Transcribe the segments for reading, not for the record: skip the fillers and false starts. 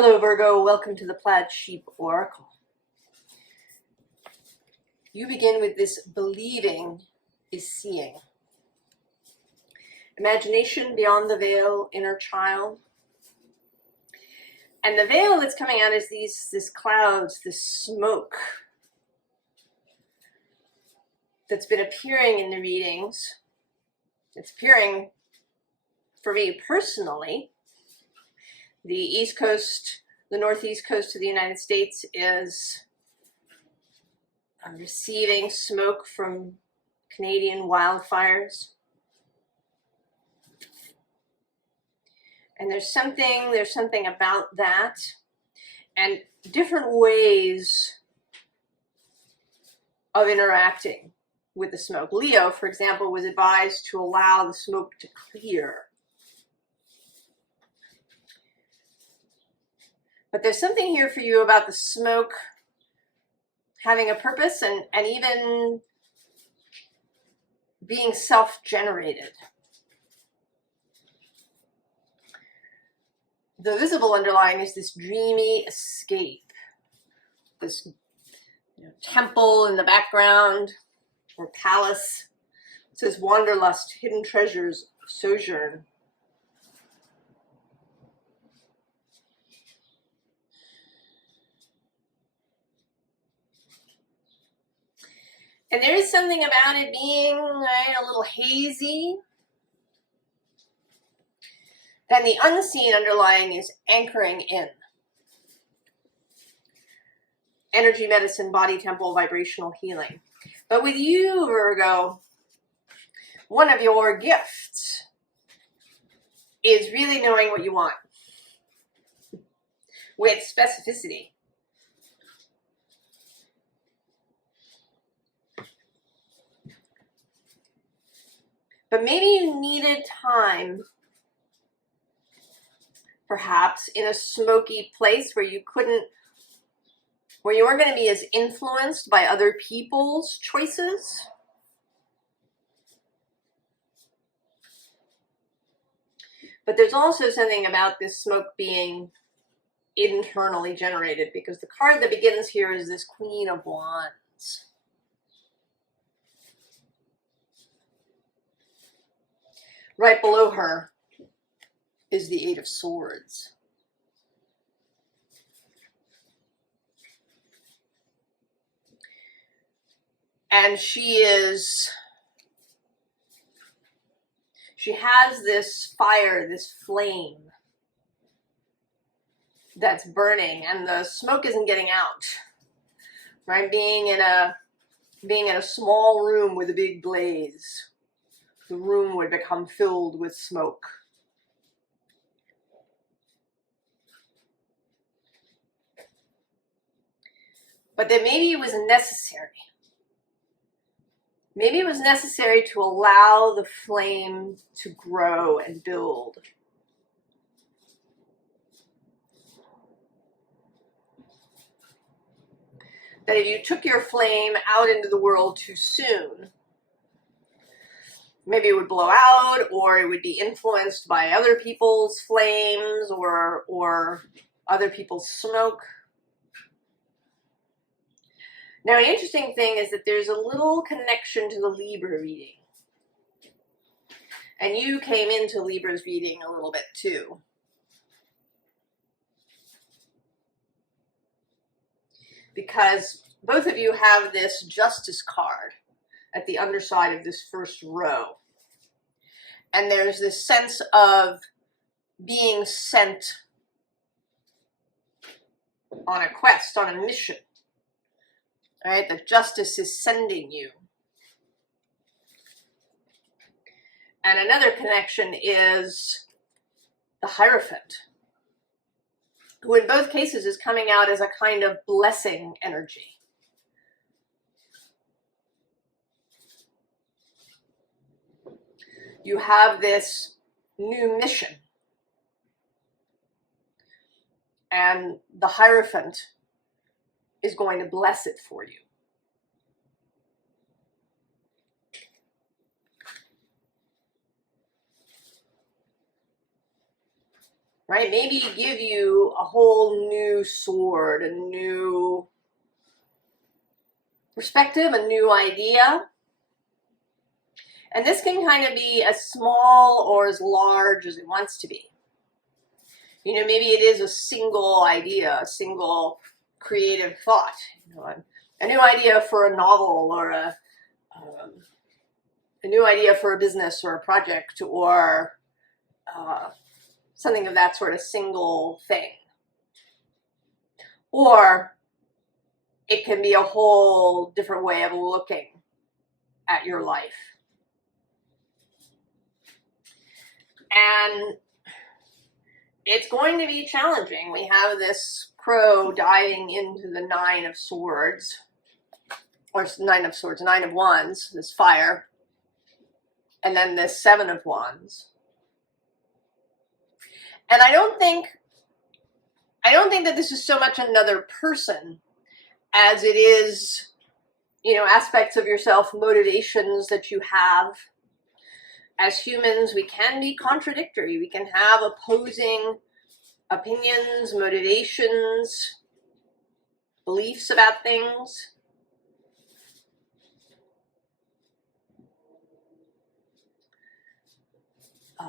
Hello Virgo, welcome to the Plaid Sheep Oracle. You begin with this believing is seeing. Imagination beyond the veil, inner child. And the veil that's coming out is this clouds, this smoke that's been appearing in the readings. It's appearing for me personally. The East Coast, the Northeast coast of the United States is receiving smoke from Canadian wildfires. And there's something about that and different ways of interacting with the smoke. Leo, for example, was advised to allow the smoke to clear. But there's something here for you about the smoke having a purpose and even being self-generated. The visible underlying is this dreamy escape, this temple in the background or palace. It says wanderlust, hidden treasures, sojourn. And there is something about it being a little hazy. Then the unseen underlying is anchoring in. Energy medicine, body temple, vibrational healing. But with you, Virgo, one of your gifts is really knowing what you want with specificity. But maybe you needed time, perhaps, in a smoky place where you weren't going to be as influenced by other people's choices. But there's also something about this smoke being internally generated, because the card that begins here is this Queen of Wands. Right below her is the Eight of Swords. And she has this fire, this flame that's burning, and the smoke isn't getting out. Right? Being in a small room with a big blaze, the room would become filled with smoke. But that maybe it was necessary. Maybe it was necessary to allow the flame to grow and build. That if you took your flame out into the world too soon, maybe it would blow out, or it would be influenced by other people's flames or other people's smoke. Now, an interesting thing is that there's a little connection to the Libra reading. And you came into Libra's reading a little bit too. Because both of you have this Justice card at the underside of this first row. And there's this sense of being sent on a quest, on a mission. All right, that Justice is sending you. And another connection is the Hierophant, who in both cases is coming out as a kind of blessing energy. You have this new mission. And the Hierophant is going to bless it for you. right? Maybe give you a whole new sword, a new perspective, a new idea. And this can kind of be as small or as large as it wants to be. You know, maybe it is a single idea, a single creative thought. You know, a new idea for a novel, or a new idea for a business or a project, or something of that sort of single thing. Or it can be a whole different way of looking at your life. And it's going to be challenging. We have this crow diving into the Nine of Swords, or Nine of Swords, Nine of Wands, this fire, and then this Seven of Wands. And I don't think that this is so much another person as it is, you know, aspects of yourself, motivations that you have. As humans, we can be contradictory. We can have opposing opinions, motivations, beliefs about things.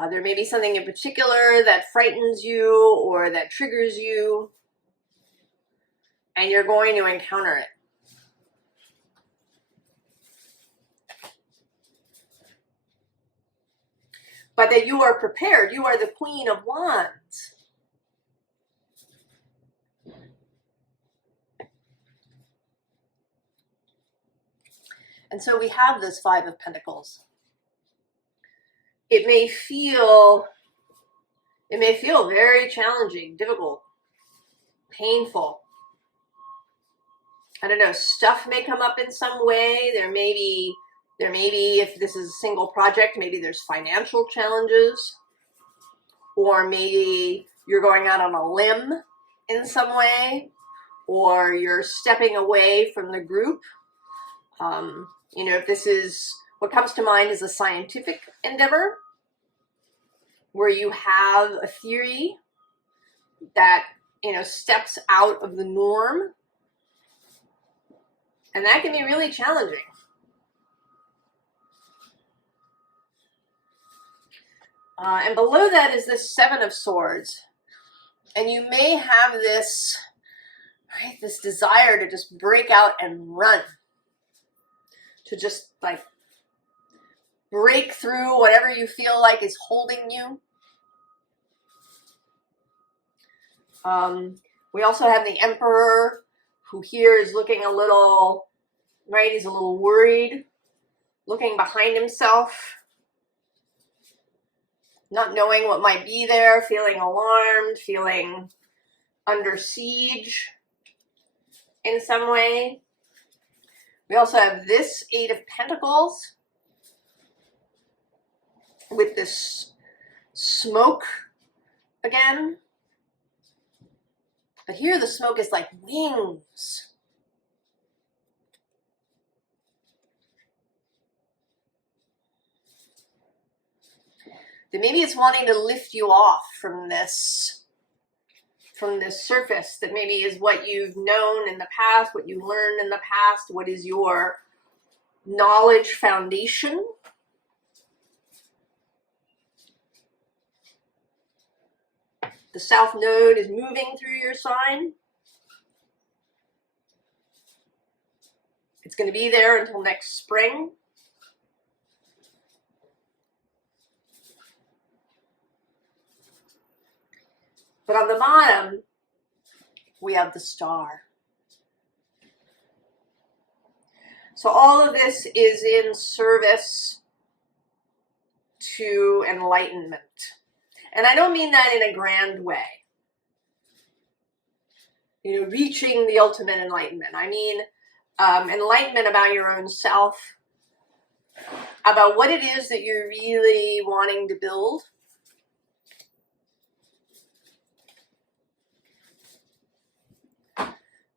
There may be something in particular that frightens you or that triggers you, and you're going to encounter it. But that you are prepared. You are the Queen of Wands. And so we have this Five of Pentacles. It may feel very challenging, difficult, painful. I don't know, stuff may come up in some way. There may be, if this is a single project, maybe there's financial challenges, or maybe you're going out on a limb in some way, or you're stepping away from the group. You know, if this is, what comes to mind is a scientific endeavor where you have a theory that, you know, steps out of the norm. And that can be really challenging. And below that is this Seven of Swords. And you may have this, right, this desire to just break out and run. To just like break through whatever you feel like is holding you. We also have the Emperor, who here is looking a little, right, he's a little worried, looking behind himself, not knowing what might be there, feeling alarmed, feeling under siege in some way. We also have this Eight of Pentacles with this smoke again. But here the smoke is like wings. That maybe it's wanting to lift you off from this surface that maybe is what you've known in the past, what you learned in the past, what is your knowledge foundation. The South Node is moving through your sign. It's going to be there until next spring. But on the bottom, we have the Star. So all of this is in service to enlightenment. And I don't mean that in a grand way. You know, reaching the ultimate enlightenment. I mean enlightenment about your own self, about what it is that you're really wanting to build.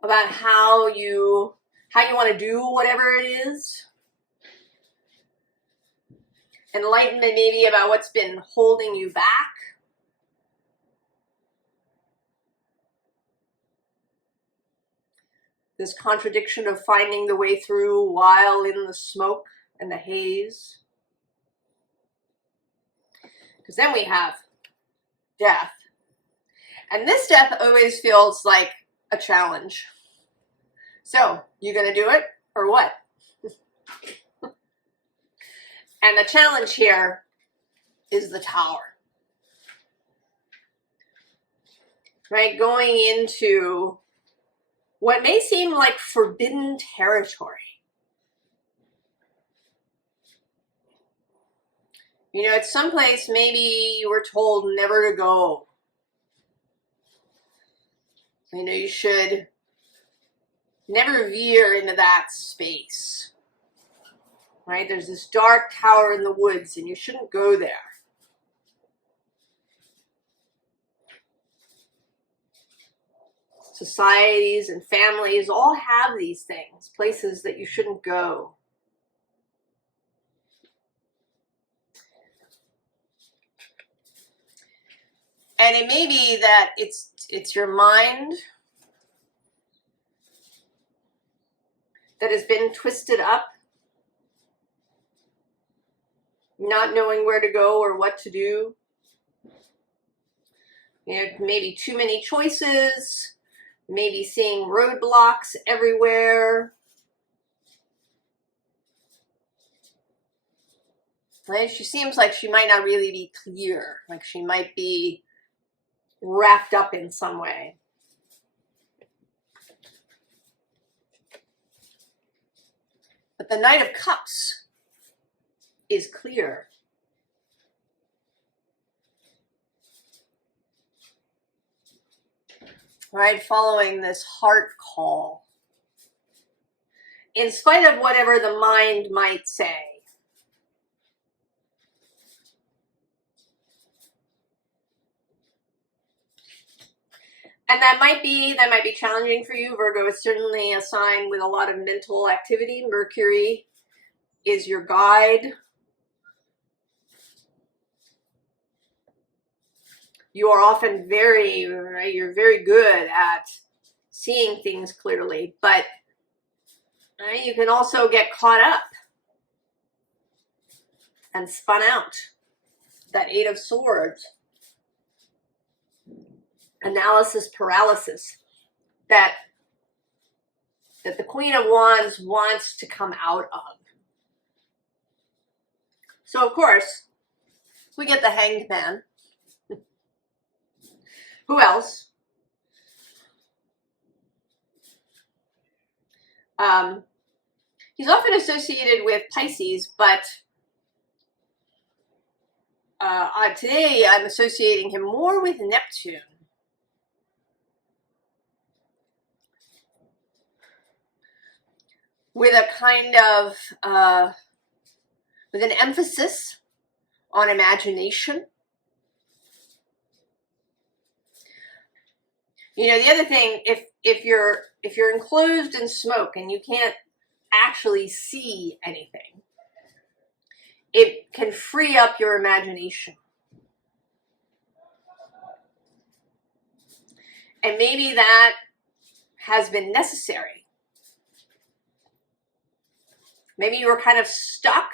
About how you want to do whatever it is. Enlightenment maybe about what's been holding you back. this contradiction of finding the way through while in the smoke and the haze. Because then we have death. And this death always feels like a challenge. So, you gonna do it or what? And the challenge here is the Tower. Right? Going into what may seem like forbidden territory. You know, it's someplace maybe you were told never to go. You know, you should never veer into that space. Right? There's this dark tower in the woods and you shouldn't go there. Societies and families all have these things, places that you shouldn't go. And it may be that it's your mind that has been twisted up, not knowing where to go or what to do. You know, maybe too many choices, maybe seeing roadblocks everywhere. Right? She seems like she might not really be clear, like she might be wrapped up in some way. But the Knight of Cups is clear. Right? Following this heart call. In spite of whatever the mind might say. And that might be challenging for you. Virgo is certainly a sign with a lot of mental activity. Mercury is your guide. You are often you're very good at seeing things clearly, but you can also get caught up and spun out. That Eight of Swords. Analysis paralysis that the Queen of Wands wants to come out of. So of course, we get the Hanged Man. Who else? He's often associated with Pisces, but today I'm associating him more with Neptune. With a kind of, with an emphasis on imagination. You know, the other thing, if you're enclosed in smoke and you can't actually see anything, it can free up your imagination. And maybe that has been necessary. Maybe you were kind of stuck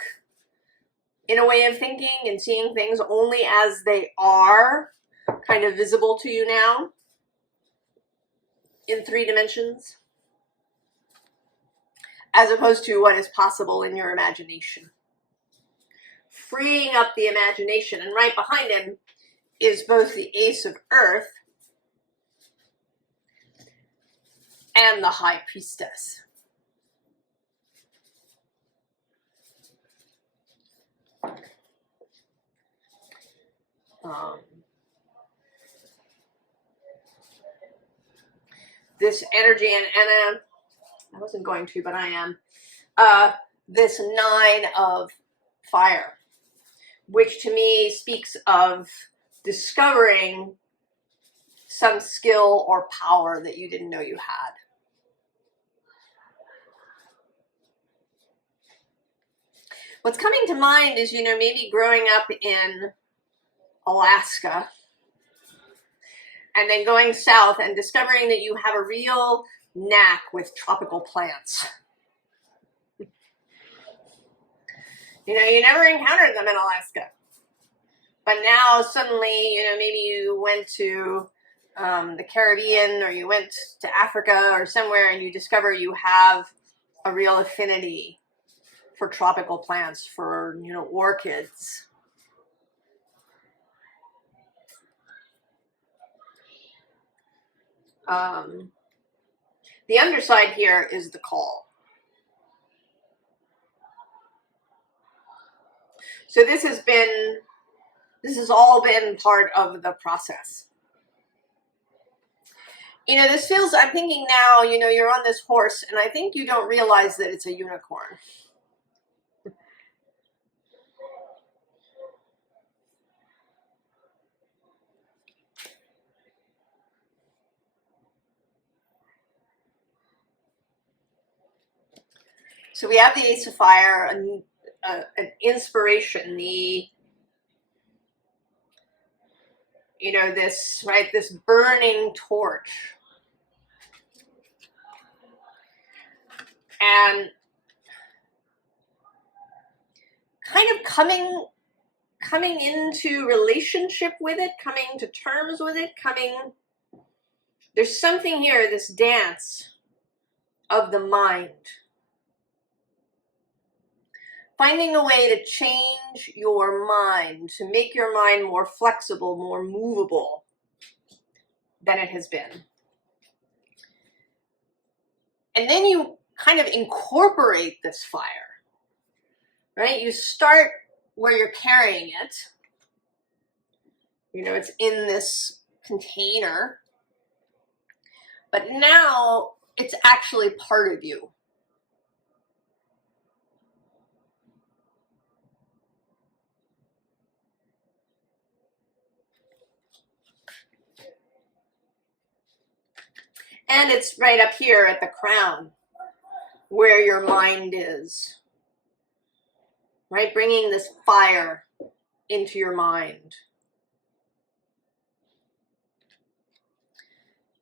in a way of thinking and seeing things only as they are, kind of visible to you now in 3 dimensions, as opposed to what is possible in your imagination. Freeing up the imagination, and right behind him is both the Ace of Earth and the High Priestess. This energy, and I wasn't going to, but I am, this 9 of fire, which to me speaks of discovering some skill or power that you didn't know you had. What's coming to mind is, you know, maybe growing up in Alaska and then going south and discovering that you have a real knack with tropical plants. You know, you never encountered them in Alaska. But now suddenly, you know, maybe you went to the Caribbean or you went to Africa or somewhere and you discover you have a real affinity for tropical plants, for, you know, orchids. The underside here is the call. So this has all been part of the process. You know, this feels, I'm thinking now, you know, you're on this horse and I think you don't realize that it's a unicorn. So we have the Ace of Fire, an inspiration, you know, this, right, this burning torch. And kind of coming into relationship with it, coming to terms with it, there's something here, this dance of the mind. Finding a way to change your mind, to make your mind more flexible, more movable than it has been. And then you kind of incorporate this fire, right? You start where you're carrying it. You know, it's in this container, but now it's actually part of you. And it's right up here at the crown where your mind is, right? Bringing this fire into your mind.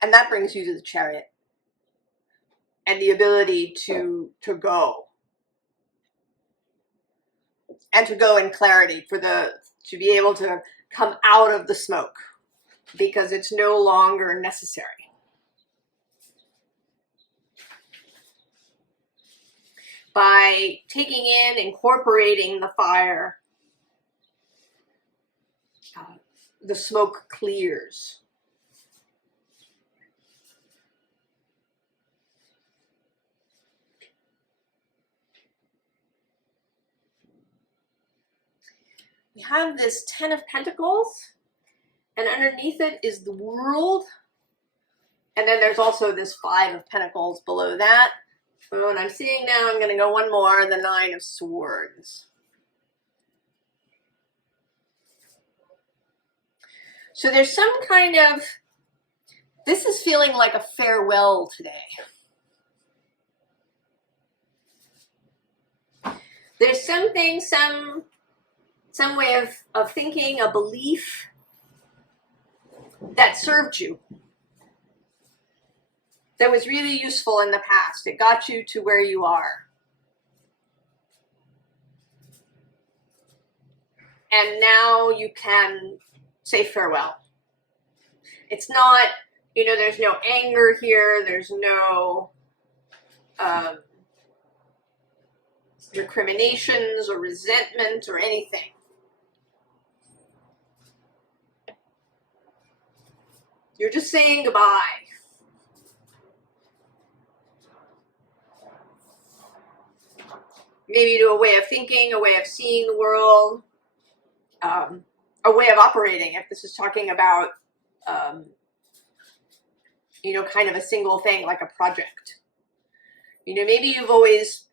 And that brings you to the Chariot and the ability to go. And to go in clarity, to be able to come out of the smoke because it's no longer necessary. By taking in, incorporating the fire, the smoke clears. We have this 10 of Pentacles, and underneath it is the World. And then there's also this 5 of Pentacles below that. So what I'm seeing now, I'm going to go one more, the 9 of Swords. So there's some kind of, this is feeling like a farewell today. There's something, some way of thinking, a belief that served you, that was really useful in the past. It got you to where you are. And now you can say farewell. It's not, you know, there's no anger here. There's no recriminations or resentment or anything. You're just saying goodbye. Maybe to a way of thinking, a way of seeing the world, a way of operating. If this is talking about, you know, kind of a single thing like a project. You know, maybe you've always,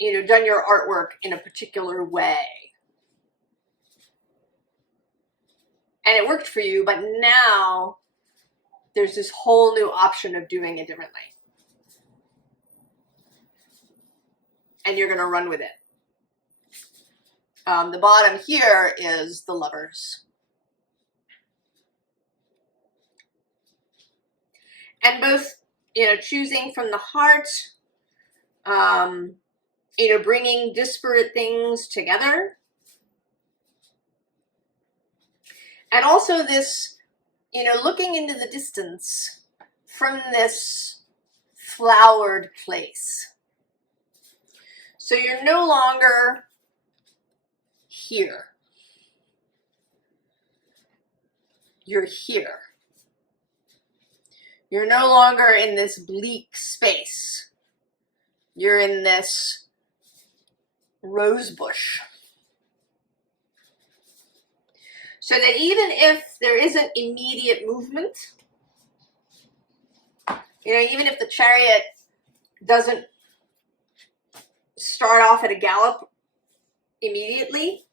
you know, done your artwork in a particular way. And it worked for you, but now there's this whole new option of doing it differently. And you're going to run with it. The bottom here is the Lovers. And both, choosing from the heart, bringing disparate things together. And also this, looking into the distance from this flowered place. So you're no longer here. You're here. You're no longer in this bleak space. You're in this rose bush. So that even if there isn't immediate movement, even if the chariot doesn't start off at a gallop immediately,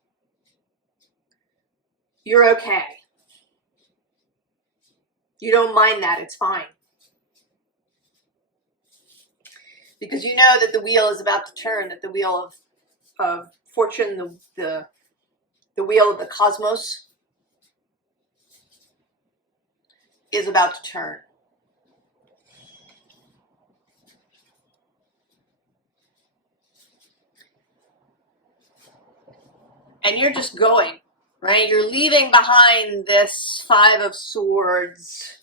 you're okay. You don't mind that, it's fine. Because you know that the wheel is about to turn, that the wheel of fortune, the wheel of the cosmos is about to turn. And you're just going, right? You're leaving behind this 5 of Swords,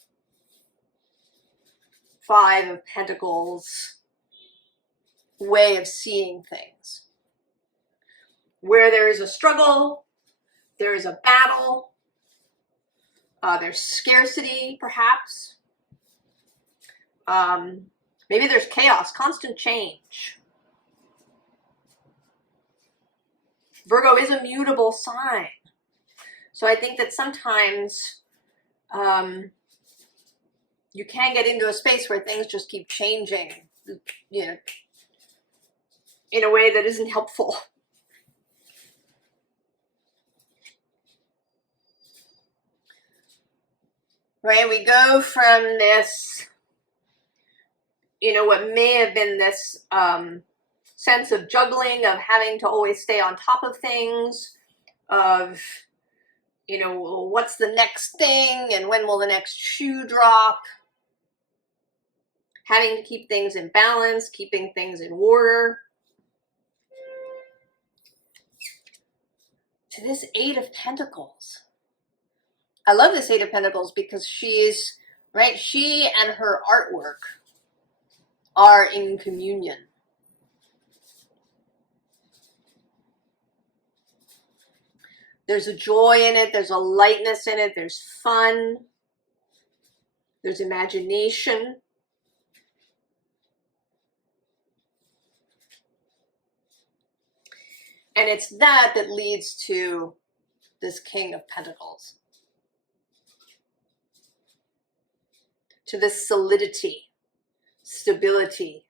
5 of Pentacles way of seeing things. Where there is a struggle, there is a battle, there's scarcity, perhaps. Maybe there's chaos, constant change. Virgo is a mutable sign. So I think that sometimes you can get into a space where things just keep changing, in a way that isn't helpful. Right? We go from this, what may have been this sense of juggling, of having to always stay on top of things, of, what's the next thing and when will the next shoe drop, having to keep things in balance, keeping things in order, to this 8 of Pentacles. I love this 8 of Pentacles because she's, right, she and her artwork are in communion. There's a joy in it, there's a lightness in it, there's fun, there's imagination. And it's that leads to this King of Pentacles. To this solidity, stability,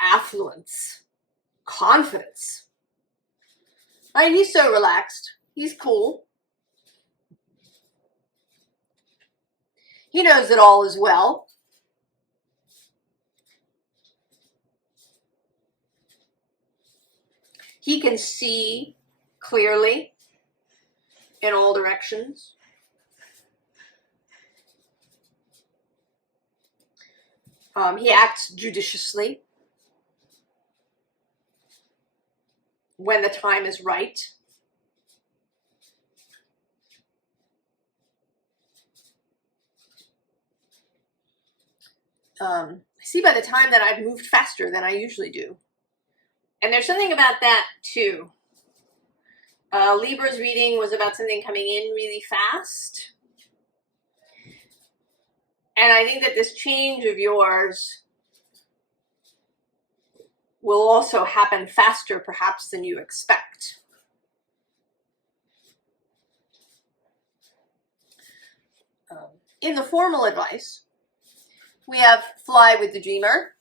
affluence, confidence. Right? He's so relaxed. He's cool. He knows that all is well. He can see clearly in all directions. He acts judiciously when the time is right. I see by the time that I've moved faster than I usually do. And there's something about that too. Libra's reading was about something coming in really fast. And I think that this change of yours will also happen faster, perhaps, than you expect. In the formal advice, we have Fly with the Dreamer.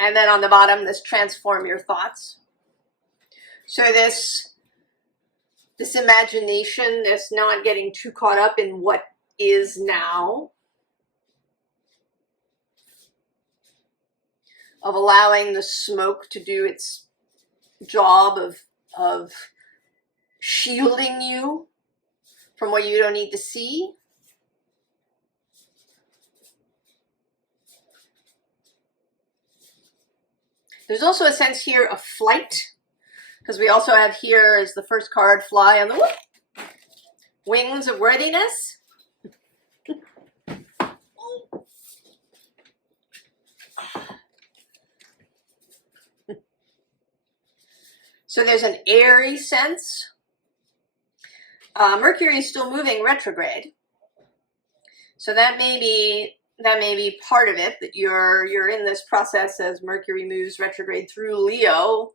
And then on the bottom, this Transform Your Thoughts. So this imagination, this not getting too caught up in what is now, of allowing the smoke to do its job of shielding you from what you don't need to see. There's also a sense here of flight, because we also have here as the first card, fly on the whoop, wings of worthiness. So there's an airy sense. Mercury is still moving retrograde, so that may be part of it, that you're in this process as Mercury moves retrograde through Leo,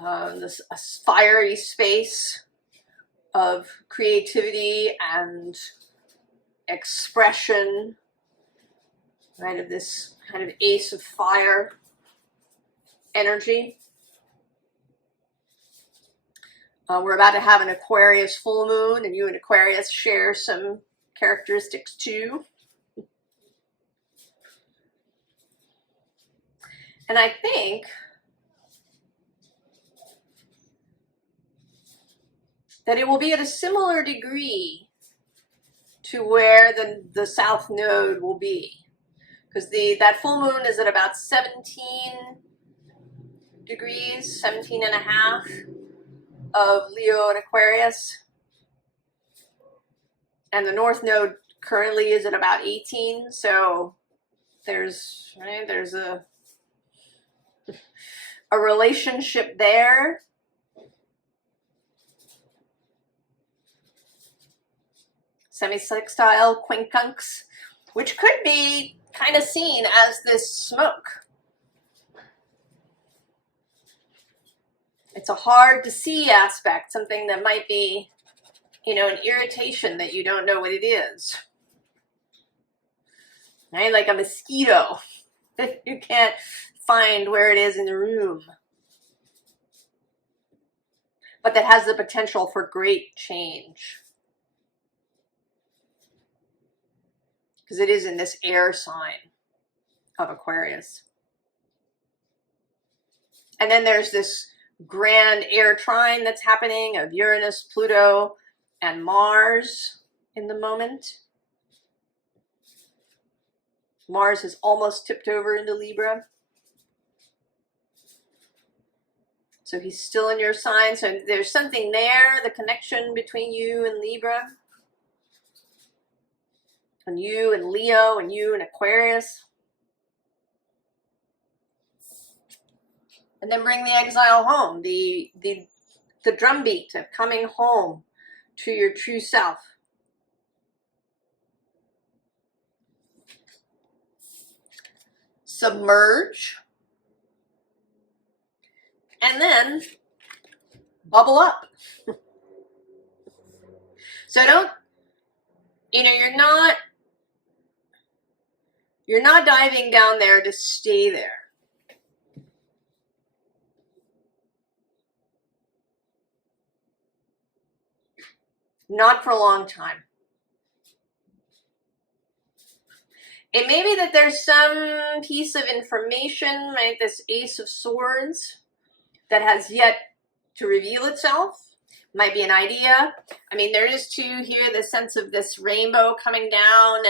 this fiery space of creativity and expression, right, of this kind of ace of fire energy. We're about to have an Aquarius full moon, and you and Aquarius share some characteristics too. And I think that it will be at a similar degree to where the South Node will be. Because that full moon is at about 17 degrees, 17 and a half of Leo and Aquarius. And the North Node currently is at about 18. So there's a relationship there. Semi-sextile quincunx, which could be kind of seen as this smoke. It's a hard to see aspect, something that might be, an irritation that you don't know what it is. Right? Like a mosquito that you can't find where it is in the room, but that has the potential for great change. Because it is in this air sign of Aquarius. And then there's this grand air trine that's happening of Uranus, Pluto, and Mars in the moment. Mars has almost tipped over into Libra. So he's still in your sign. So there's something there, the connection between you and Libra, and you and Leo, and you and Aquarius. And then bring the exile home, the drumbeat of coming home to your true self. Submerge. And then bubble up. So don't, you're not diving down there to stay there. Not for a long time. It may be that there's some piece of information, right, this Ace of Swords, that has yet to reveal itself. Might be an idea. I mean, there is too here the sense of this rainbow coming down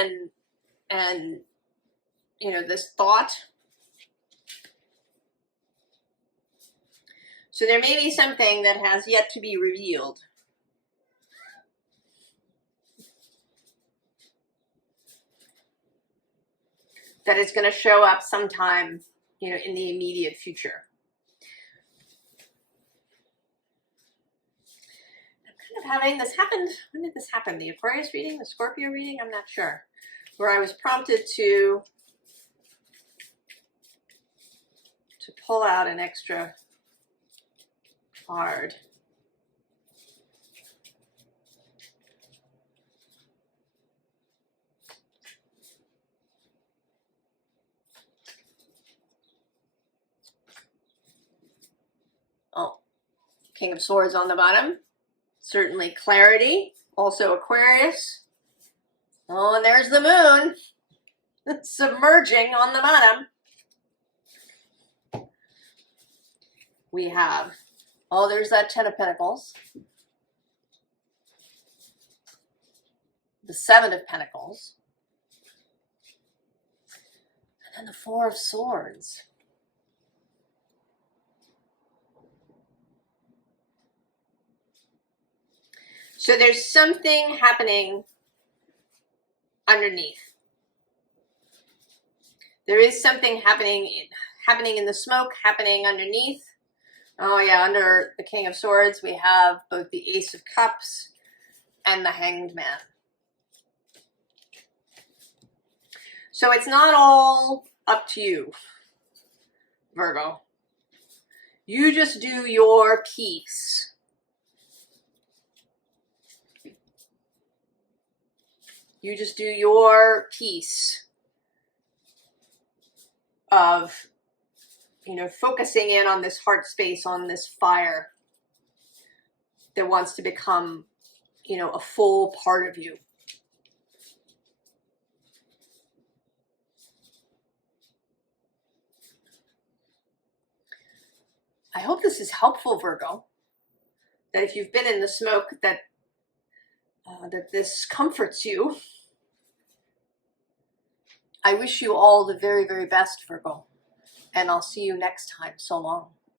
and this thought. So there may be something that has yet to be revealed. That is going to show up sometime, in the immediate future. I'm kind of having this happen. When did this happen? The Aquarius reading, the Scorpio reading? I'm not sure. Where I was prompted to pull out an extra card. Oh, King of Swords on the bottom. Certainly clarity. Also Aquarius. Oh, and there's the moon. Submerging on the bottom. We have, there's that Ten of Pentacles. The Seven of Pentacles. And then the Four of Swords. So there's something happening underneath. There is something happening in the smoke, happening underneath. Oh yeah, under the King of Swords, we have both the Ace of Cups and the Hanged Man. So it's not all up to you, Virgo. You just do your piece. You just do your piece of, you know, focusing in on this heart space, on this fire that wants to become, you know, a full part of you. I hope this is helpful, Virgo. That if you've been in the smoke, that this comforts you. I wish you all the very, very best, Virgo. And I'll see you next time. So long.